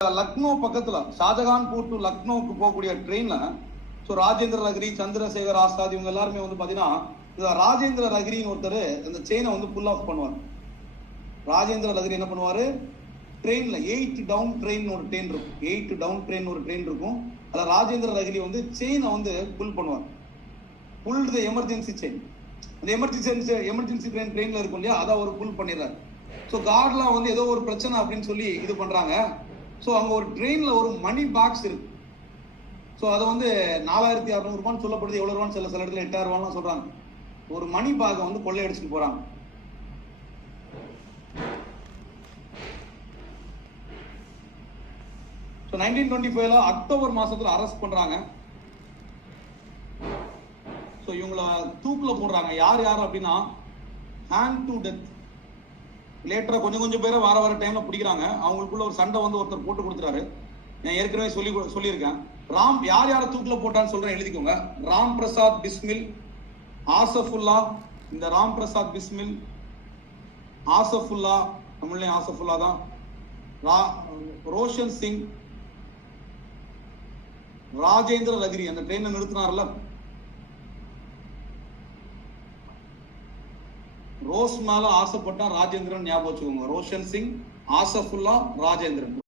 லக்னோ பக்கத்துல ஷாஜகான்பூர் டு லக்னோக்கு போகக்கூடிய ட்ரெயின்ல ராஜேந்திர லஹரி, சந்திரசேகர் ஆசாத் இவங்க எல்லாருமே வந்து பாத்தீங்கன்னா ராஜேந்திர லஹரின்னு ஒருத்தர் அந்த செயினை வந்து புல் ஆஃப் பண்ணுவார். ராஜேந்திர லஹரி என்ன பண்ணுவாரு, ட்ரெயின்ல 8 டவுன் ட்ரெயின் ஒரு ட்ரெயின் இருக்கும், 8 டவுன் ட்ரெயின் ஒரு ட்ரெயின் இருக்கும். அதுல ராஜேந்திர லஹரி வந்து செயினை வந்து புல் பண்ணுவார். புல் தி எமர்ஜென்சி செயின், அந்த எமர்ஜென்சி ட்ரெயின்ல இருக்கும் இல்லையா, அதை ஒரு புல் பண்ணிடுறாரு. ஸோ கார்ட்லாம் வந்து ஏதோ ஒரு பிரச்சனை அப்படின்னு சொல்லி இது பண்றாங்க. ஸோ அங்க ஒரு ட்ரெயின்ல ஒரு மணி பாக்ஸ் இருக்கு. ஸோ அதை வந்து 4600 ரூபான்னு சொல்லப்படுது, எவ்வளவு ரூபான்னு சில இடத்துல 8000 ரூபான்னு சொல்றாங்க. ஒரு மணி பாகை வந்து கொள்ளையடிச்சுட்டு போறாங்க. ஸோ 1925 அக்டோபர் மாசத்துல அரெஸ்ட் பண்றாங்க. ஸோ இவங்கள தூக்குல போடுறாங்க. யார் யார் அப்படின்னா ஹேண்ட் டு டெத். லேட்டரா கொஞ்சம் பேரை வர டைம்ல பிடிக்கிறாங்க. அவங்களுக்குள்ள ஒரு சண்டை வந்து ஒருத்தர் போட்டு கொடுத்துறாரு. நான் ஏற்கனவே சொல்லியிருக்கேன். யார் யாரை தூக்குல போட்டான்னு சொல்றேன், எழுதிக்கோங்க. ராம் பிரசாத் பிஸ்மில், ஆசஃபுல்லா, இந்த ராம் பிரசாத் பிஸ்மில், ஆசஃபுல்லா, தமிழ்லயும் ஆசஃபுல்லா தான், ரோஷன் சிங், ராஜேந்திர லஹரி, அந்த ட்ரெயினை நிறுத்தினார்ல, ரோஸ் மேல ஆசைப்பட்டா ராஜேந்திரன் ஞாபகம் வச்சுக்கோங்க. ரோஷன் சிங், ஆசஃபுல்லா, ராஜேந்திரன்.